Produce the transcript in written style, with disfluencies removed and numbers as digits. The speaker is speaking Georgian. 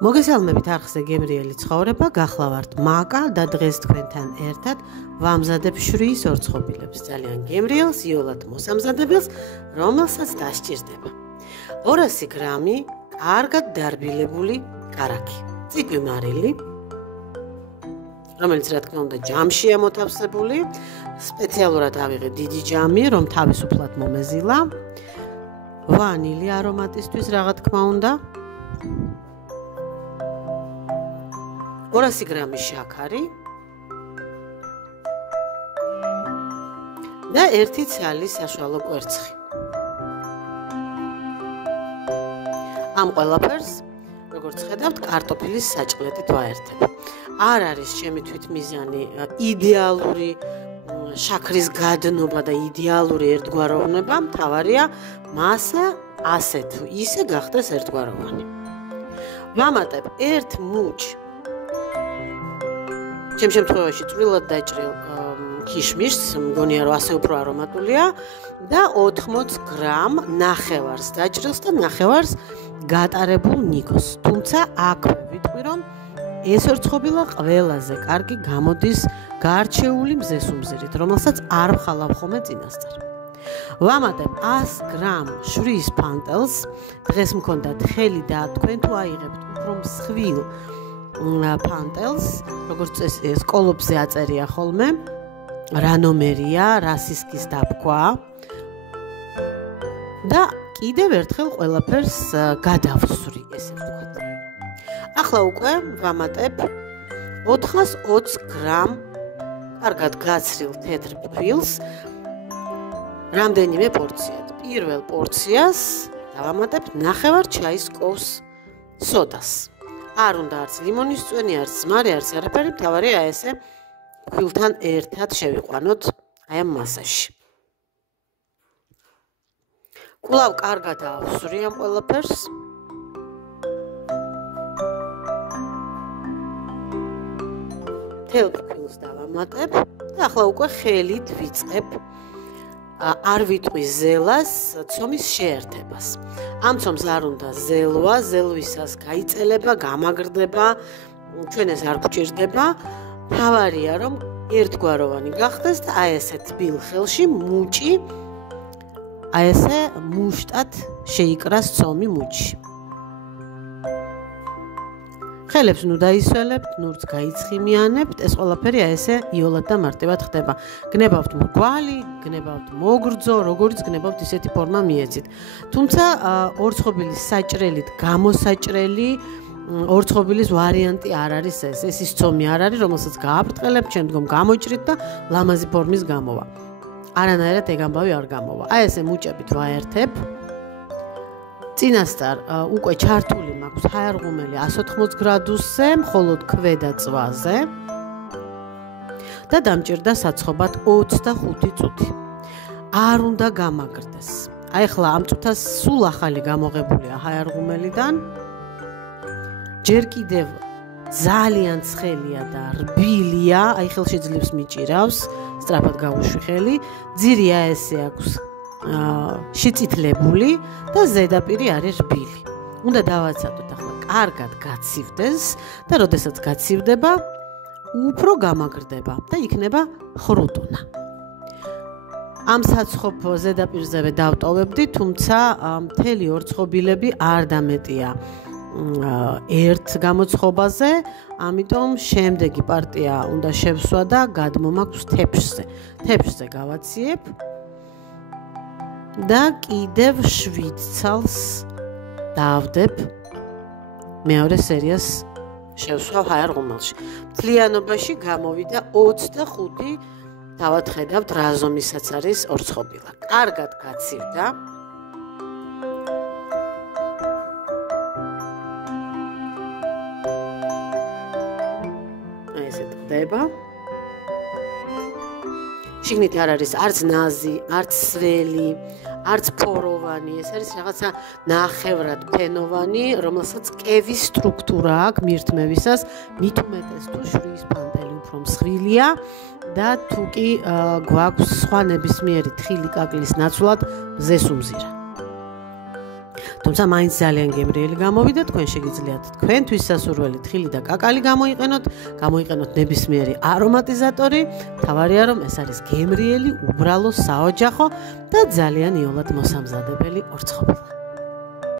მოგესალმებით არხზე გემრიელი ცხოვრება, გახლავართ მაკა და დღეს თქვენთან ერთად ვამზადებ შვრიის ორცხობილებს, ძალიან გემრიელს, იოლად მოსამზადებელს, რომელსაც დასჭირდება 200 გრამი კარგად დარბილებული კარაქი, ციკლი მარილი, რომელიც რა თქმა უნდა ჯამშია მოთავსებული, სპეციალურად ავიღე დიდი ჯამი, რომ თავისუფლად მომეზილა, ვანილი არომატისთვის რა თქმა უნდა, 200 გრამი შაქარი და 1 ცალი საშუალო კვერცხი. ამ ყველაფერს, როგორც ხედავთ, კარტოფილის საჭმელით ვაერთებ. არ არის ჩემი თვითმიზანი იდეალური შაქრის გადნობა და იდეალური ერთგვაროვნება, მთავარია მასა ასე თუ ისე გახდეს ერთგვაროვანი. ვამატებ 1 მუჩ ჩემ შემთხვევაში წვრილად დაჭრილ ქიშმიშს, მგონია რომ ასე უფრო არომატულია და 80 გრამ ნახევარს დაჭრილს და ნახევარს გატარებულ ნიკოს. თუმცა აქვე ვიტყვი რომ ეს ორცხობილა ყველაზე კარგი გამოდის გარჩეული მზესუმზირით, რომელსაც არ ვხალავ ხოლმე წინასწარ. ვამატებ 100 გრამ შვრიის ფანტელს, დღეს მქონდათ ხელი და თქვენ თუ აიღებთ უფრო მსხვილ ფანტელს, როგორც წესი სკოლობზე აწერია ხოლმე, რა ნომერია, რა სისქის დაბქვა და კიდევ ერთხელ ყველაფერს გადავსვრი, ესე ვთქვათ. ახლა უკვე ვამატებ 420 გრამ კარგად გაცრილ თეთრ ფქვილს რამდენიმე პორციად. პირველ პორციას დავამატებ ნახევარ ჩაის კოვს სოდას. არ უნდა არც ლიმონის წვენი, არც ზმარი, არც არაფერი, მთავარია ესე ფქვილთან ერთად შევიყვანოთ აი ამ მასაში. კვლავ კარგად ავსვრი ამ ყველაფერს. თელ ფქვილს დავამატებ და ახლა უკვე ხელით ვიწყებ არ ვიტყვი ზელას, ცომის შეერთებას. ამ ცომს არ უნდა ზელვა, ზელვისას გაიწელება, გამაგრდება, ჩვენ ეს არ გვჭირდება. მთავარია რომ ერთგვაროვანი გახდეს და აი ესე თბილ ხელში მუჭი აი ესე მუშტად შეიკრას ცომი მუჭში. ხელებს ნუ დაისველებთ, ნურც გაიცხიმიანებთ, ეს ყველაფერი აი ესე იოლად და მარტივად ხდება. გნებავთ მრგვალი, გნებავთ მოგრძო, როგორიც გნებავთ ისეთი ფორმა მიეცით. თუმცა ორცხობილის საჭრელით გამოსაჭრელი ორცხობილის ვარიანტი არ არის ეს. ეს ის ცომი არ არის, რომელსაც გააბრტყელებთ, შემდგომ გამოჭრით და ლამაზი ფორმის გამოვა. არანაირად ეგ ამბავი არ გამოვა. აი ესე მუჭებით ვაერთებ. წინასწარ უკვე ჩართული მაქვს ჰაერღუმელი 180 გრადუსზე, მხოლოდ ქვედა წვაზე და დამჭირდა საცხობად 25 წუთი. არ უნდა გამაგრდეს. აი ახლა ამ წუთას სულ ახალი გამოღებულია ჰაერღუმელიდან. ჯერ კიდევ ძალიან ცხელია და რბილია, აი ხელშეძლებს მიჭირავს, სწრაფად გავუშვი ხელი, ძირი ესე აქვს შეწითლებული და ზედაპირი არის რბილი. უნდა დავაცადოთ ახლა კარგად გაცივდეს და როდესაც გაცივდება, უფრო გამაგრდება და იქნება ხრუტუნა. ამ საცხობ ზედაპირზევე დავტოვებდი, თუმცა მთელი ორცხობილები არ დამეტია ერთ გამოცხობაზე, ამიტომ შემდეგი პარტია უნდა შევსვა და გადმომაქვს თეფშზე. თეფშზე გავაციებ და კიდევ 7 ცალს დავდებ მეორე სერიას შევსვავ ჰაერღუმელში. მთლიანობაში გამოვიდა 25 თავად ხედავთ რა ზომისაც არის ორცხობილა. კარგად გაცივდა. ესე ტყდება. შიგნით არ არის არც ნაზი, არც სველი, არც ფოროვანი, ეს არის რაღაცა ნახევრად ფენოვანი, რომელსაც კევის სტრუქტურა აქვს მირთმევისას, მით უმეტეს თუ შვრიის ფანტელი უფრო მსხვილია და თუ კი გვაქვს სხვა ნებისმიერი თხილი კაკლის ნაცვლად მზესუმზირა. თუმცა მაინც ძალიან გემრიელი გამოვიდა, თქვენ შეგიძლიათ თქვენთვის სასურველი თხილი და კაკალი გამოიყენოთ ნებისმიერი არომატიზატორი, თავარია რომ ეს არის გემრიელი, უბრალო, საოჯახო და ძალიან იოლად მოსამზადებელი ორცხობილა.